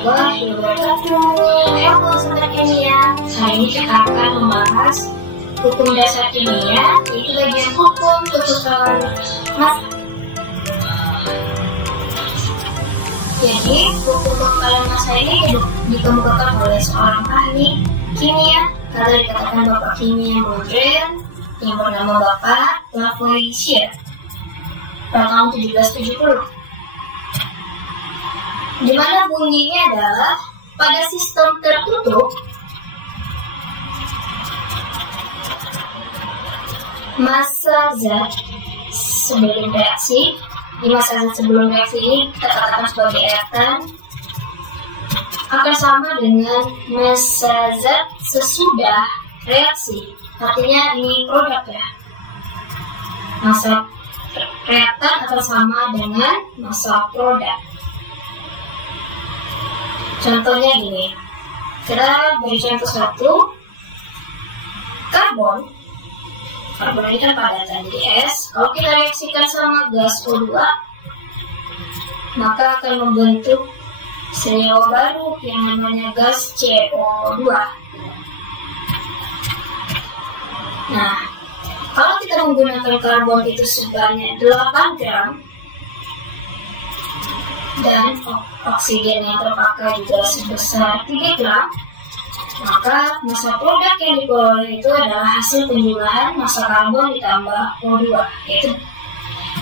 warahmatullahi wabarakatuh. Halo Sobat Kimia, hari ini kita akan membahas hukum dasar kimia, yaitu bagian hukum kekekalan massa. Jadi, hukum kekekalan massa ini dikemukakan oleh seorang ahli kimia, kalau dikatakan Bapak Kimia modern, yang bernama Bapak Lavoisier pada tahun 1770. Di mana bunyinya adalah pada sistem tertutup massa zat sebelum reaksi. Di massa zat sebelum reaksi ini kita katakan sebagai reaktan akan sama dengan massa zat sesudah reaksi. Artinya ini produk ya. Massa reaktan akan sama dengan massa produk. Contohnya gini, kita beri contoh satu, karbon ini kan padatan jadi S. Kalau kita reaksikan sama gas O2, maka akan membentuk senyawa baru yang namanya gas CO2. Nah, kalau kita menggunakan karbon itu sebanyak 8 gram dan oksigen yang terpakai juga sebesar 3 gram, maka massa produk yang diperoleh itu adalah hasil penjumlahan massa karbon ditambah O2, yaitu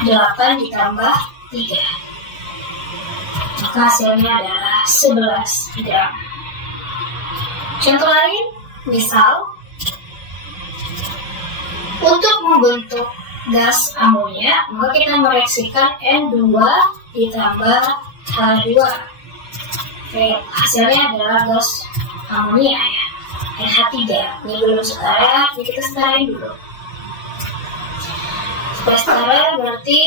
8 ditambah 3. Maka hasilnya adalah 11 gram. Contoh lain, misal untuk membentuk gas amonia, maka kita mereaksikan N2 ditambah H2. Oke, hasilnya adalah gas amonia ya, NH3. Ini belum setara, jadi kita setarain dulu. Supaya setara berarti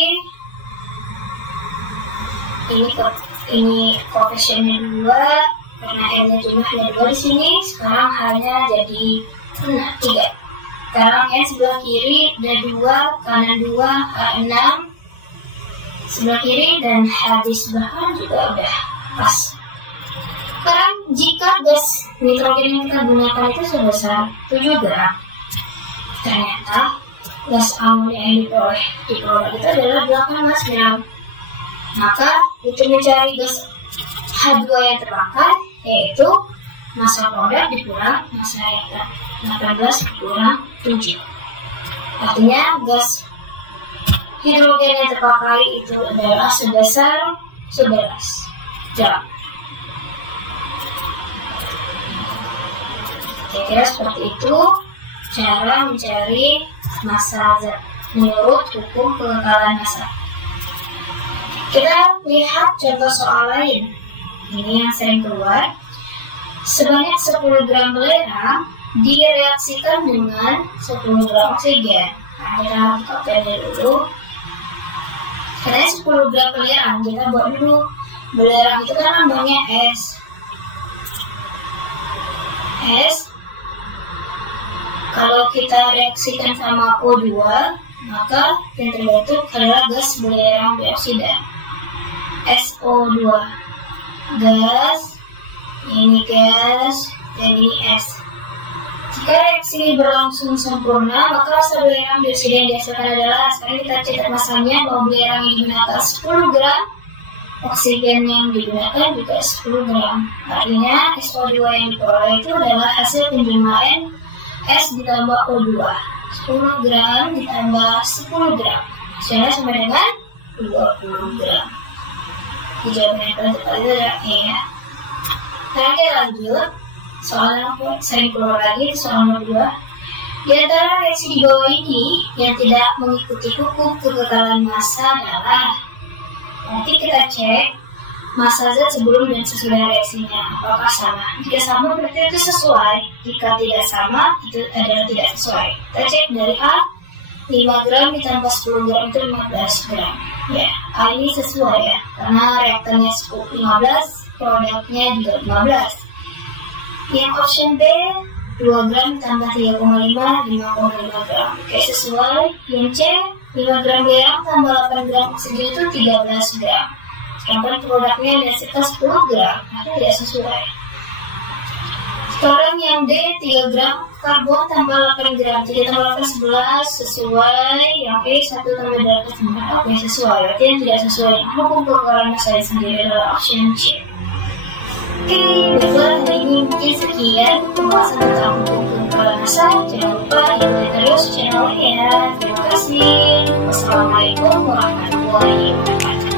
ini koefisiennya 2, karena N-nya jumlahnya 2 di sini. Sekarang H-nya jadi 3. Sekarang N sebelah kiri ada 2, kanan 2, H6 sebelah kiri, dan H di sebelah kanan juga udah pas. Sekarang jika gas nitrogen yang kita gunakan itu sebesar 7 gram, ternyata gas amonia yang diperoleh di produk itu adalah 18 gram. Maka untuk mencari gas H2 yang terpakai, yaitu massa produk dikurang massa reaktan, 18 kurang 7. Artinya gas hidrogen yang terpakai itu adalah sebesar 11 gram. Kira-kira seperti itu cara mencari massa zat menurut hukum kekekalan massa. Kita lihat contoh soal lain. Ini yang sering keluar. Sebanyak 10 gram belerang direaksikan dengan 10 gram oksigen. Nah, kita buka pennya dulu. Karena 10 gram belerang, kita buat dulu. Belerang itu kan lambangnya S. Kalau kita reaksikan sama O2, maka yang terbentuk adalah gas belerang dioksida, SO2. Gas, ini gas, dan ini S. Jika reaksi berlangsung sempurna, maka massa belerang dioksida yang dihasilkan adalah, sekarang kita catat massanya, bahwa belerang yang digunakan 10 gram, oksigen yang digunakan juga 10 gram. Artinya SO2 yang diperoleh itu adalah hasil penjumlahan S ditambah O2. 10 gram ditambah 10 gram, hasilnya sama dengan 20 gram. Jawaban yang paling tepat itu adalah E ya. Nah, kita lanjut. Soal yang sering keluar lagi, soal nomor 2. Di antara reaksi di bawah ini yang tidak mengikuti hukum kekekalan massa adalah, nanti kita cek massa zat sebelum dan sesudah reaksinya apakah sama. Jika sama berarti itu sesuai, jika tidak sama itu adalah tidak sesuai. Kita cek dari A, 5 gram ditambah 10 gram itu 15 gram ya. A ini sesuai ya, karena reaktannya 15, produknya juga 15. Yang option B, 2 gram tambah 3,5, 5,5 gram. Oke, sesuai. Yang C, 5 gram belerang tambah 8 gram oksigen itu 13 gram. sedangkan produknya densitas 10 gram, maka tidak sesuai. Sekarang yang D 3 gram karbon tambah 8 gram, jadi tambah 8 11 sesuai, yang E 1 tambah 8 9, oke sesuai. Berarti yang tidak sesuai hukum pengkaran saya sendiri adalah option C. Oke, baiklah hari ini mungkin sekian pembahasan tentang hukum pengkaran massa. Jangan lupa ikuti terus channel ini ya. Terima kasih. Wassalamualaikum warahmatullahi wabarakatuh.